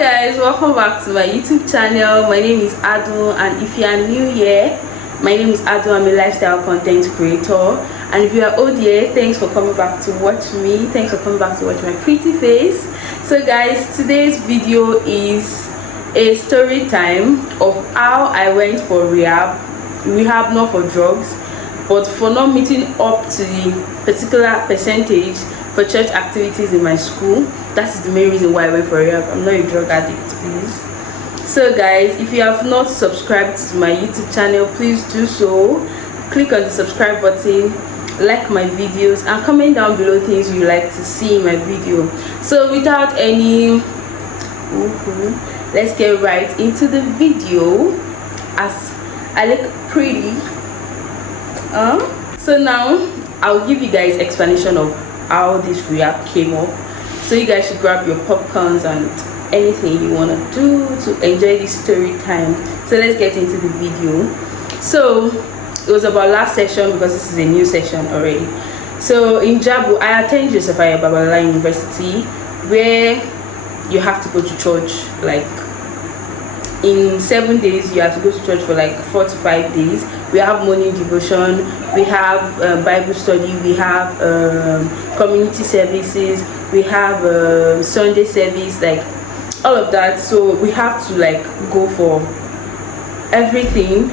Guys, welcome back to my YouTube channel. My name is Adu, and if you are new here, my name is Adu. I'm a lifestyle content creator, and if you are old here, thanks for coming back to watch me. Thanks for coming back to watch my pretty face. So guys, today's video is a story time of how I went for rehab not for drugs, but for not meeting up to the particular percentage for church activities in my school. That is the main reason why I went for rehab. I'm not a drug addict, please. So guys, if you have not subscribed to my YouTube channel, please do so. Click on the subscribe button, like my videos, and comment down below things you like to see in my video. So without any let's get right into the video as I look pretty. So now I'll give you guys explanation of how this rehab came up. So you guys should grab your popcorns and anything you want to do to enjoy this story time. So let's get into the video. So it was about last session, because this is a new session already. So in Jabu, I attend Joseph Babalola University, where you have to go to church like in 7 days. You have to go to church for like 4 to 5 days. We have morning devotion, we have Bible study, we have community services, we have Sunday service, like all of that. So we have to like go for everything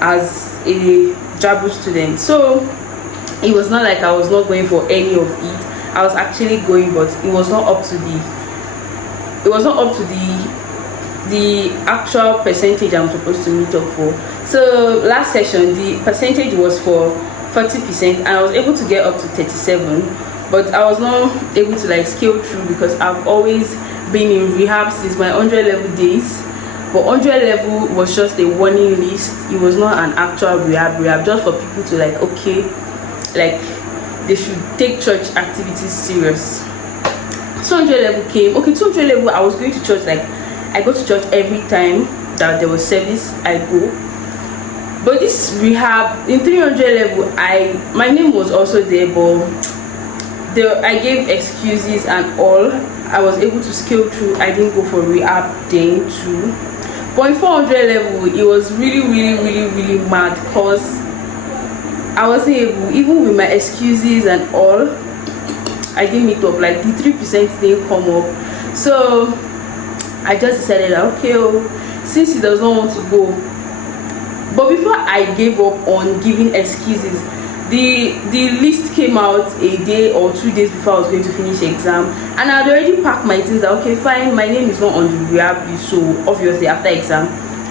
as a Jabu student. So it was not like I was not going for any of it. I was actually going, but it was not up to the actual percentage I'm supposed to meet up for. So last session the percentage was for 40%, and I was able to get up to 37, but I was not able to like scale through because I've always been in rehab since my 100 level days. But 100 level was just a warning list. It was not an actual rehab just for people to like, okay, like they should take church activities serious. 200 level came. Okay, 200 level, I was going to church, like I go to church every time that there was service, I go. But this rehab in 300 level, my name was also there, but I gave excuses and all. I was able to scale through. I didn't go for rehab then too. But in 400 level, it was really mad, because I wasn't able, even with my excuses and all, I didn't meet up. Like the 3% didn't come up. So I just decided that, okay, since he does not want to go. But before I gave up on giving excuses, the list came out a day or 2 days before I was going to finish the exam, and I had already packed my things that, okay, fine, my name is not on the rehab list, so obviously after exam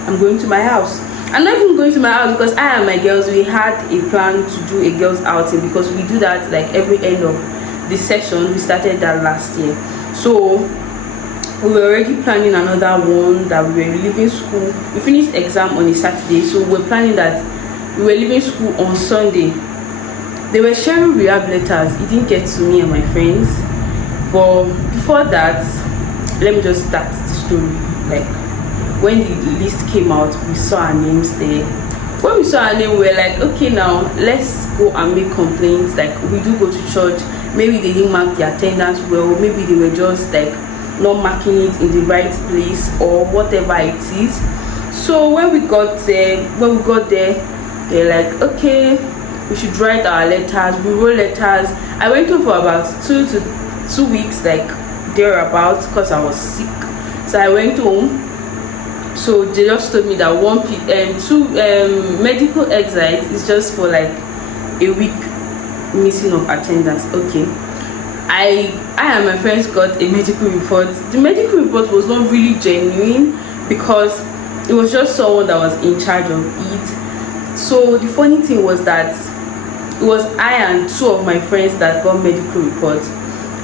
I'm going to my house. I'm not even going to my house because I and my girls, we had a plan to do a girls outing, because we do that like every end of the session. We started that last year, so we were already planning another one that we were leaving school. We finished exam on a Saturday, so we were planning that we were leaving school on Sunday. They were sharing rehab letters. It didn't get to me and my friends, but before that, let me just start the story. Like when the list came out, we saw our names there. When we saw our name, we were like, okay, now let's go and make complaints. Like, we do go to church, maybe they didn't mark the attendance well, maybe they were just like not marking it in the right place or whatever it is. So when we got there, they're like, okay, we should write our letters. We wrote letters. I went home for about 2 weeks, like thereabouts, because I was sick. So I went home. So they just told me that medical exit is just for like a week missing of attendance. Okay, I and my friends got a medical report. The medical report was not really genuine, because it was just someone that was in charge of it. So the funny thing was that it was I and 2 of my friends that got medical reports.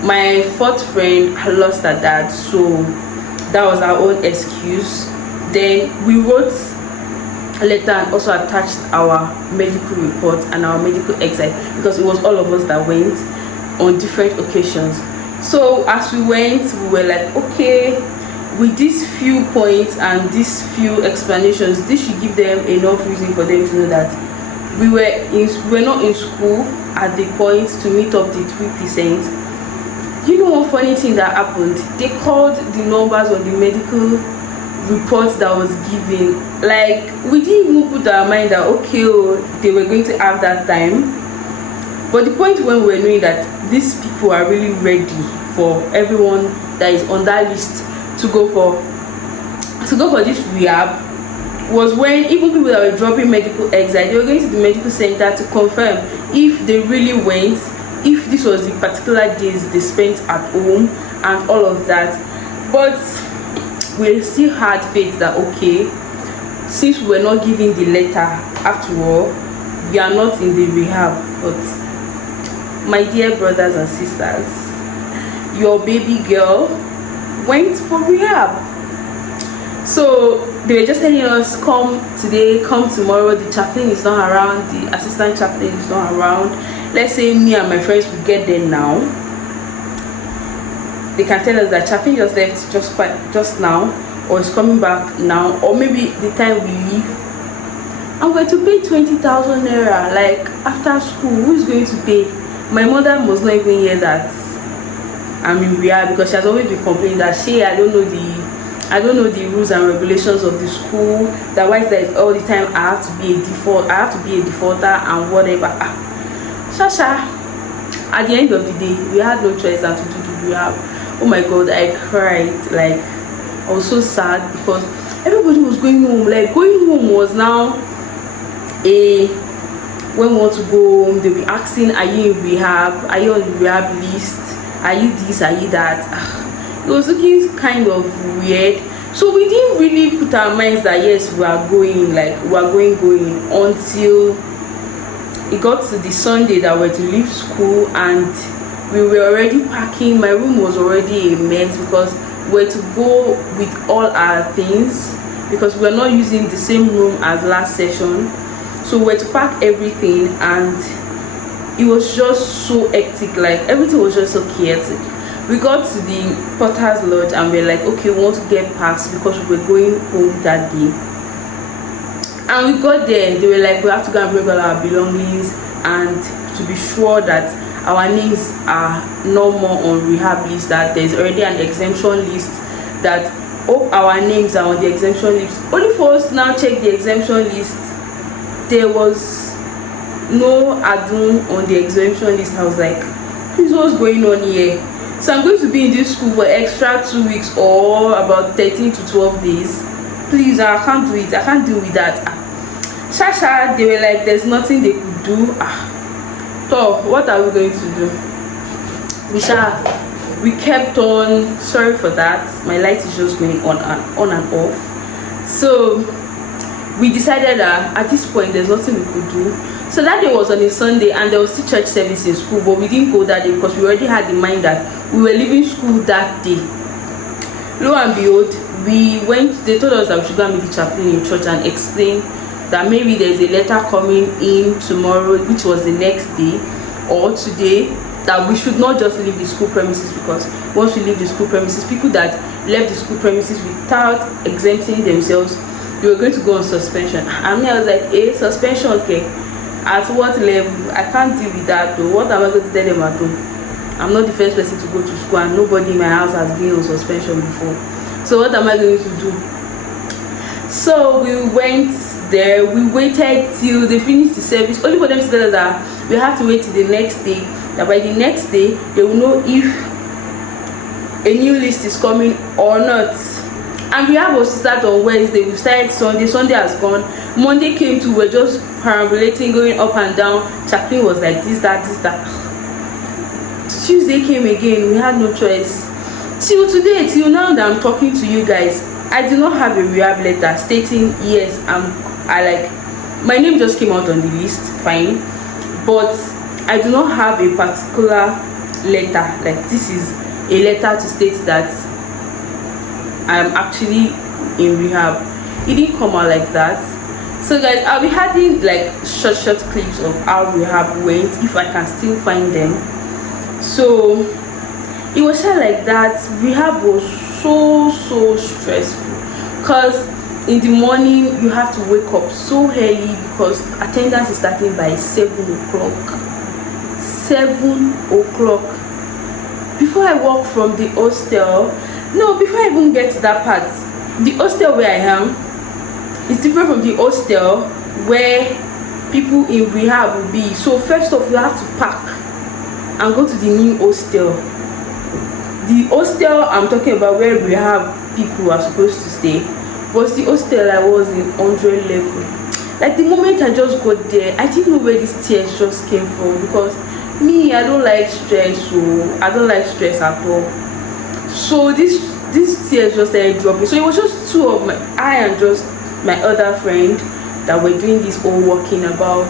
My 4th friend lost her dad, so that was our own excuse. Then we wrote a letter and also attached our medical report and our medical exit, because it was all of us that went on different occasions. So as we went, we were like, okay, with these few points and these few explanations, this should give them enough reason for them to know that we were not in school at the point to meet up the 3%. You know one funny thing that happened? They called the numbers on the medical reports that was given. Like, we didn't even put our mind that okay, oh, they were going to have that time. But the point when we were knowing that these people are really ready for everyone that is on that list to go for this rehab was when even people that were dropping medical exam, they were going to the medical center to confirm if they really went, if this was the particular days they spent at home and all of that. But we still had faith that okay, since we're not giving the letter, after all, we are not in the rehab. But my dear brothers and sisters, your baby girl went for rehab. So they were just telling us, come today, come tomorrow. The chaplain is not around, the assistant chaplain is not around. Let's say me and my friends will get there now. They can tell us that chaplain just left just now, or is coming back now, or maybe the time we leave. I'm going to pay 20,000 naira. Like, after school, who is going to pay? My mother must not even hear that I'm in rehab, because she has always been complaining that I don't know the rules and regulations of the school. That why is that all the time I have to be a defaulter and whatever. Shasha, at the end of the day, we had no choice than to do the rehab. Oh my God, I cried. Like, I was so sad because everybody was going home. Like, going home was now when we want to go home, they'll be asking, are you in rehab? Are you on the rehab list? Are you this? Are you that? It was looking kind of weird. So we didn't really put our minds that yes, we are going, like we are going until it got to the Sunday that we were to leave school, and we were already packing. My room was already a mess because we were to go with all our things, because we are not using the same room as last session. So we were to pack everything, and it was just so hectic. Like, everything was just so chaotic. We got to the Porter's Lodge and we're like, okay, we want to get past because we were going home that day. And we got there, they were like, we have to go and bring all our belongings and to be sure that our names are no more on rehab list, that there's already an exemption list, that all our names are on the exemption list. Only for us to now check the exemption list, there was no Adun on the exemption list. I was like, please, what's going on here? So I'm going to be in this school for extra 2 weeks or about 13 to 12 days. Please, I can't do it. I can't deal with that. Shasha, they were like, there's nothing they could do. So what are we going to do? We kept on. Sorry for that. My light is just going on and off. So we decided that at this point there's nothing we could do. So that day was on a Sunday, and there was still church service in school, but we didn't go that day because we already had in mind that we were leaving school that day. Lo and behold, we went. They told us that we should go and meet the chaplain in church and explain that maybe there's a letter coming in tomorrow, which was the next day, or today, that we should not just leave the school premises, because once we leave the school premises, people that left the school premises without exempting themselves, they were going to go on suspension. I mean, I was like, suspension, okay. At what level? I can't deal with that though. What am I going to tell them at home? I'm not the first person to go to school, and nobody in my house has been on suspension before. So what am I going to do? So we went there. We waited till they finished the service, only for them to tell us that we have to wait till the next day. That by the next day they will know if a new list is coming or not. And we have to start on Wednesday. We started Sunday. Sunday has gone. Monday came to. We're just perambulating, going up and down. Chaplain was like this, that. Tuesday came again. We had no choice. Till today, till now that I'm talking to you guys, I do not have a rehab letter stating yes, my name just came out on the list, fine, but I do not have a particular letter. Like, this is a letter to state that I'm actually in rehab. It didn't come out like that. So guys, I'll be having like short clips of how rehab went, if I can still find them. So it was just like that. Rehab was so stressful, because in the morning you have to wake up so early because attendance is starting by 7 o'clock. before I walk from the hostel, no, before I even get to that part, the hostel where I am is different from the hostel where people in rehab will be. So first off, you have to pack and go to the new hostel. The hostel I'm talking about where rehab people are supposed to stay was the hostel I was in 100 level. Like the moment I just got there, I didn't know where these tears just came from, because me, I don't like stress, so I don't like stress at all. So these tears just started dropping. So it was just two of I and just my other friend that were doing this whole walking about.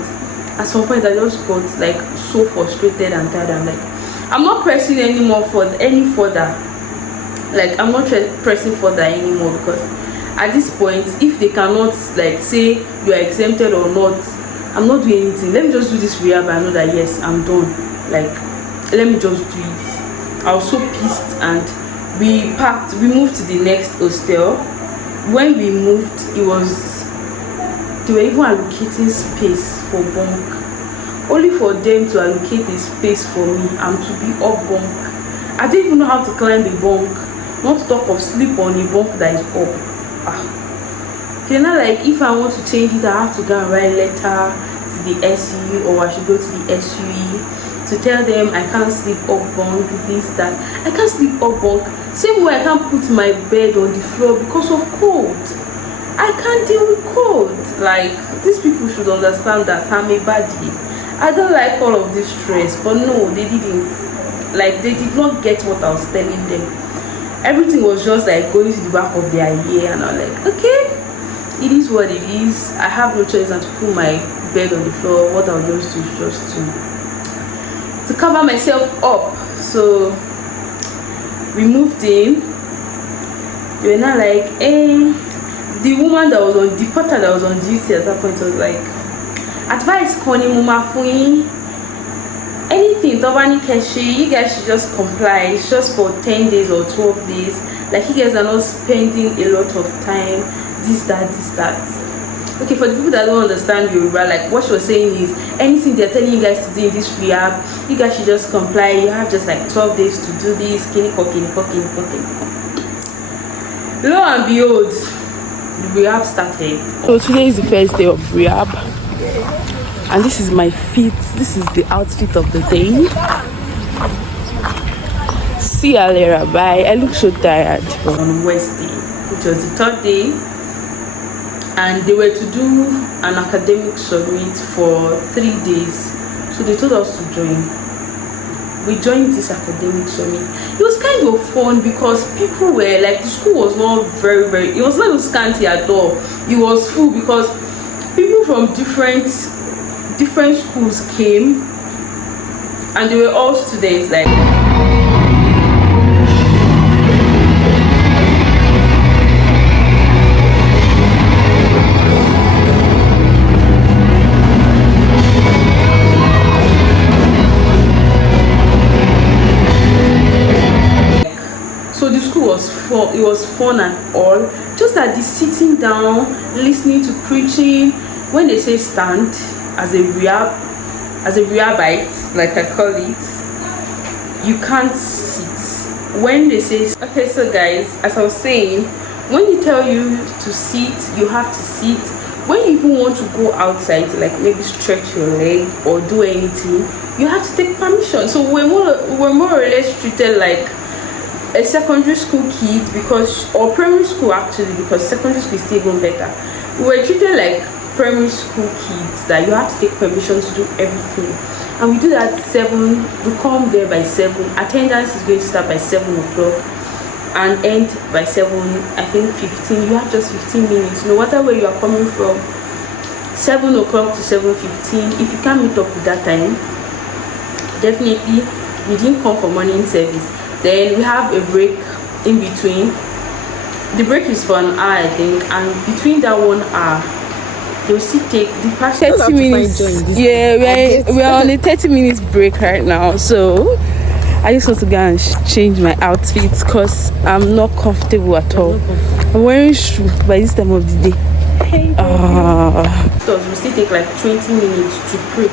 At some point I just got like so frustrated and tired. I'm like, I'm not pressing anymore for any further. Like I'm not pressing further anymore, because at this point, if they cannot like say you are exempted or not, I'm not doing anything. Let me just do this rehab. I know that yes, I'm done. Like, let me just do it. I was so pissed, and we moved to the next hostel. When we moved, they were even allocating space for bunk, only for them to allocate a space for me and to be up bunk. I didn't even know how to climb a bunk, not to talk of sleep on a bunk that is up. Okay, now like if I want to change it, I have to go and write a letter to the SU, or I should go to the SUE to tell them I can't sleep up bunk, this, that. I can't sleep up bunk. Same way I can't put my bed on the floor because of cold. I can't deal with cold. Like, these people should understand that I'm a baddie. I don't like all of this stress, but no, they didn't. Like, they did not get what I was telling them. Everything was just like going to the back of their ear, and I'm like, okay, it is what it is. I have no choice than to put my bed on the floor. What I'll just do is just to cover myself up. So we moved in. They were not like, the woman that was on the porter that was on duty at that point was like, advice Connie Muma Fui, anything Tobani Keshi, you guys should just comply. It's just for 10 days or 12 days. Like, you guys are not spending a lot of time, this, that. Okay, for the people that don't understand Yoruba, like what she was saying is, anything they're telling you guys to do in this rehab, you guys should just comply. You have just like 12 days to do this. Kini. Lo and behold, the rehab started. So today is the first day of rehab, and this is my fit. This is the outfit of the day. See you later. Bye. I look so tired. On Wednesday, which was the third day, and they were to do an academic summit for 3 days. So they told us to join. We joined this academic summit. It was kind of fun because people were like, the school was not very, it was not scanty at all. It was full because people from different schools came, and they were all students. Like, it was fun and all, just that the sitting down, listening to preaching, when they say stand as a rehabite, like I call it, you can't sit. When they say, okay, so guys, as I was saying, when they tell you to sit, you have to sit. When you even want to go outside to like maybe stretch your leg or do anything, you have to take permission. So we're more or less treated like a secondary school kid, or primary school actually, because secondary school is still even better. We were treated like primary school kids, that you have to take permission to do everything. And we do that at 7. We come there by 7. Attendance is going to start by 7 o'clock and end by 7, I think 15. You have just 15 minutes, no matter where you are coming from. 7 o'clock to 7:15. If you can't meet up with that time, definitely you didn't come for morning service. Then we have a break in between. The break is for an hour, I think, and between that 1 hour, they'll still take the past 30 minutes. Yeah, we're on a 30 minutes break right now, so I just want to go and change my outfit because I'm not comfortable at all. I'm wearing shoes by this time of the day. So we still take like 20 minutes to pray.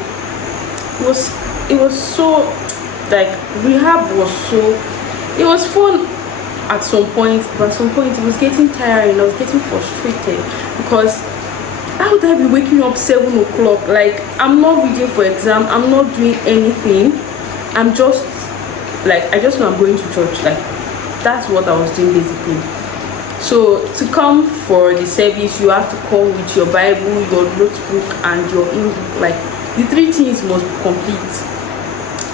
It was so Like rehab was it was fun at some point, but at some point it was getting tiring. I was getting frustrated because how would I be waking up 7 o'clock? Like I'm not reading for exam, I'm not doing anything. I'm just like, I just know I'm going to church. Like that's what I was doing basically. So to come for the service, you have to come with your Bible, your notebook, and your ebook. Like the 3 things must be complete.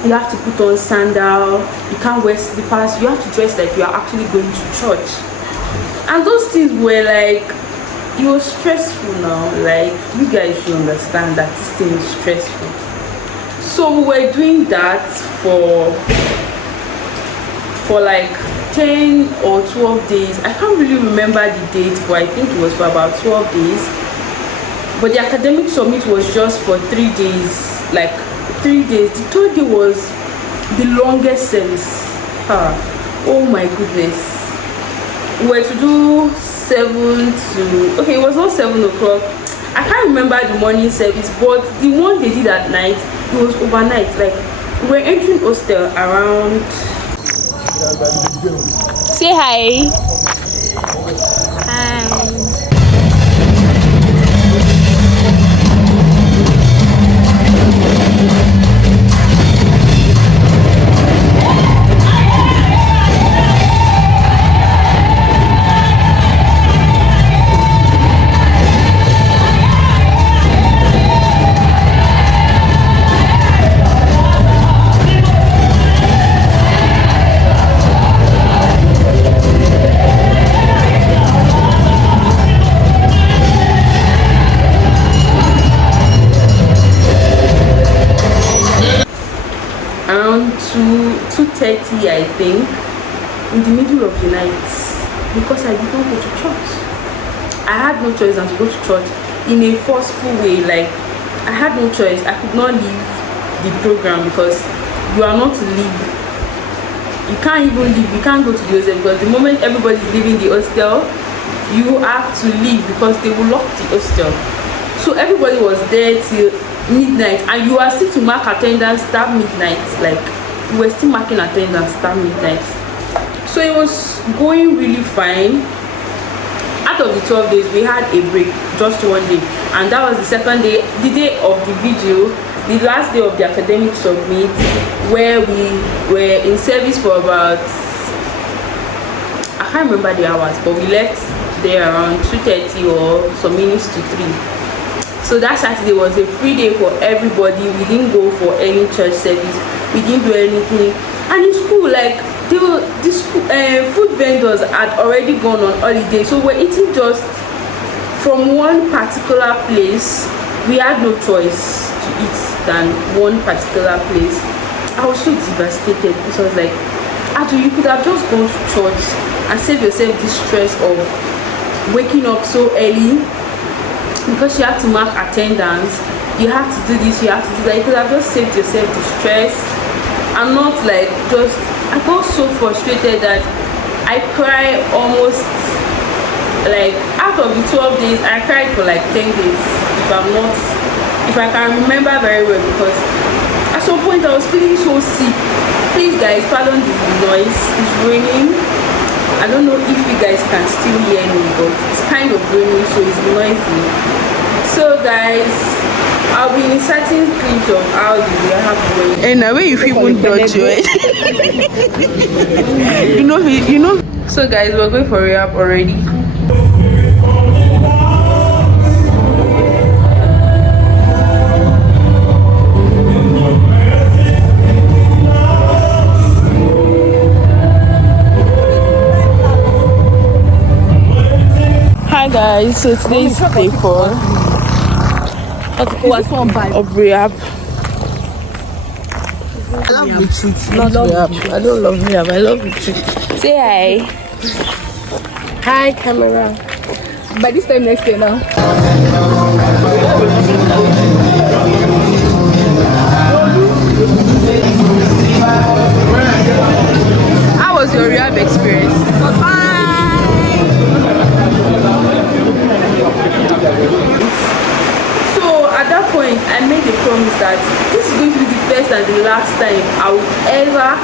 You have to put on sandal, you can't wear slippers, you have to dress like you are actually going to church. And those things were like, it was stressful now. Like you guys should understand that this thing is stressful. So we were doing that for like 10 or 12 days. I can't really remember the date, but I think it was for about 12 days. But the academic summit was just for 3 days, like 3 days. The 3rd day was the longest service. Oh my goodness. We were to do 7 to, okay, it was not 7 o'clock. I can't remember the morning service, but the one they did at night, it was overnight. Like we were entering hostel around. Say hi. Hi. Around 2:30, I think, in the middle of the night, because I did not go to church. I had no choice than to go to church in a forceful way. Like I had no choice. I could not leave the program because you are not to leave. You can't even leave. You can't go to the hostel because the moment everybody is leaving the hostel, you have to leave because they will lock the hostel. So everybody was there till midnight, and you are still to mark attendance that midnight. Like we were still marking attendance that midnight. So it was going really fine. Out of the 12 days, we had a break, just 1 day, and that was the 2nd day, the day of the video, the last day of the academic summit, where we were in service for about, I can't remember the hours, but we left there around 2:30 or some minutes to 3. So that Saturday was a free day for everybody. We didn't go for any church service, we didn't do anything. And in school, like the school, food vendors had already gone on holiday, so we're eating just from one particular place. We had no choice to eat than one particular place. I was so devastated because I was like, Adu, you could have just gone to church and save yourself this stress of waking up so early, because you have to mark attendance, you have to do this, you have to do that. You could have just saved yourself the stress. I'm not like just, I got so frustrated that I cried almost, like out of the 12 days I cried for like 10 days if I can remember very well, because at some point I was feeling so sick. Please guys, pardon the noise, it's raining. I don't know if you guys can still hear me, but it's kind of raining, so it's noisy. So guys, I'll be inserting clips of how the rehab went. And now where you even dodge it. you know. So guys, we're going for rehab already. Hi guys, so today is day 4 of rehab. I love retreat, not rehab. I don't love rehab, I love retreat. Say hi. Hi camera. By this time next year now. How was your rehab experience? So at that point, I made a promise that this is going to be the first and the the last time I will ever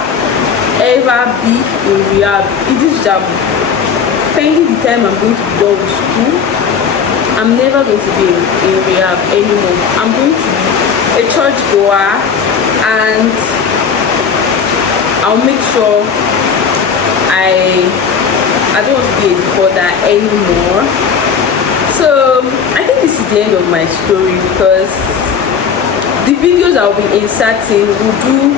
be in rehab. It is job. Pending the time I'm going to be done with school, I'm never going to be in rehab anymore. I'm going to be a church goer, and I'll make sure I don't want to be a defaulter anymore. So I think this is the end of my story, because the videos I'll be inserting will do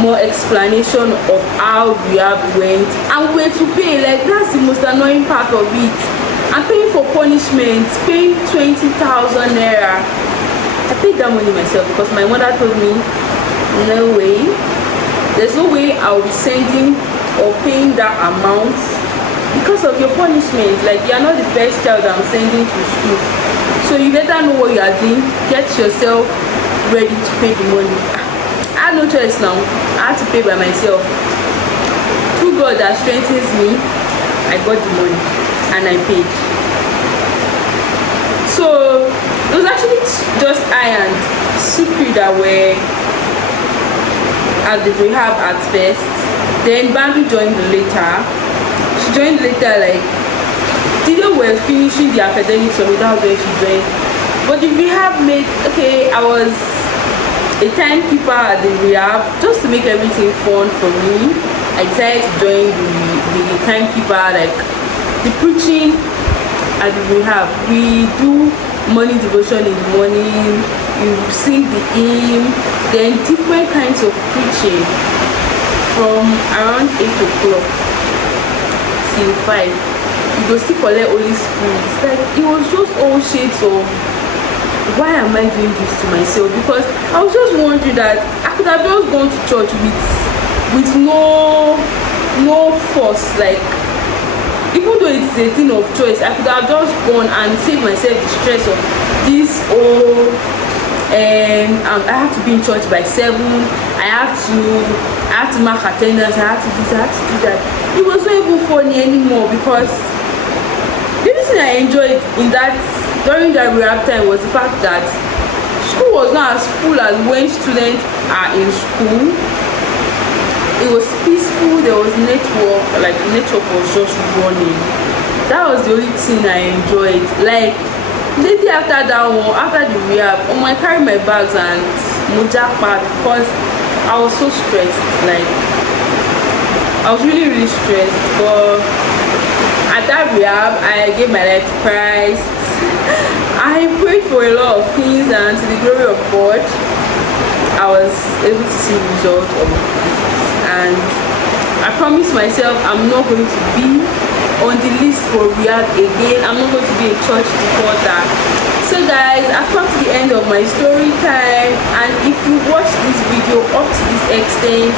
more explanation of how rehab went and where to pay. Like, that's the most annoying part of it. I'm paying for punishment, paying 20,000 naira. I paid that money myself because my mother told me, no way, there's no way I'll be sending or paying that amount because of your punishment. Like, you're not the first child I'm sending to school, so you better know what you are doing. Get yourself ready to pay the money. I had no choice now. I had to pay by myself. Through God that strengthens me, I got the money and I paid. So it was actually just I and Sukri that were at the rehab at first. Then Bambi joined later. She joined later, like, they were finishing the academic summit. That was when she joined. But the rehab made, okay, I was a timekeeper at the rehab just to make everything fun for me. I decided to join the timekeeper, like the preaching at the rehab. We do morning devotion in the morning, you sing the hymn, then different kinds of preaching from around 8 o'clock till 5. You go see collect Holy Spirit. Like, it was just all shades of, why am I doing this to myself? Because I was just wondering that I could have just gone to church with no force. Like, even though it's a thing of choice, I could have just gone and saved myself the stress of this whole I have to be in church by 7. I have to mark attendance. I have to do this, I have to do that. It was not even funny anymore, because the only thing I enjoyed during that rehab time was the fact that school was not as full as when students are in school. It was peaceful. There was network. Like, the network was just running. That was the only thing I enjoyed. Like, lately after that one, after the rehab, I carried my bags and moja part because I was so stressed. Like, I was really stressed. But at that rehab, I gave my life to Christ. I prayed for a lot of things, and to the glory of God, I was able to see the result of it. And I promised myself I'm not going to be on the list for rehab again. I'm not going to be a church defaulter. So guys, I've come to the end of my story time, and if you watch this video up to this extent,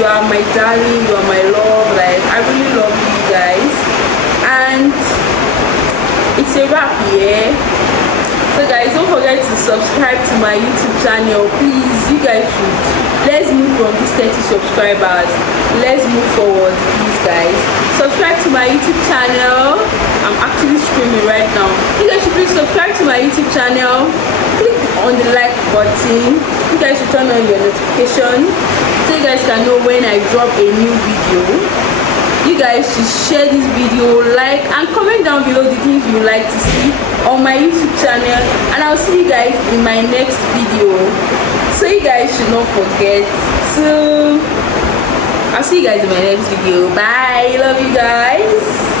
you are my darling, you are my love. Like, I really love you guys, and it's a wrap here. So guys, don't forget to subscribe to my YouTube channel, please. You guys should. Let's move from these 30 subscribers. Let's move forward, please guys. Subscribe to my YouTube channel. I'm actually screaming right now. You guys should please subscribe to my YouTube channel. Click on the like button. You guys should turn on your notification so you guys can know when I drop a new video. You guys should share this video, like, and comment down below the things you like to see on my YouTube channel, and I'll see you guys in my next video. So you guys should not forget to, I'll see you guys in my next video. Bye. Love you guys.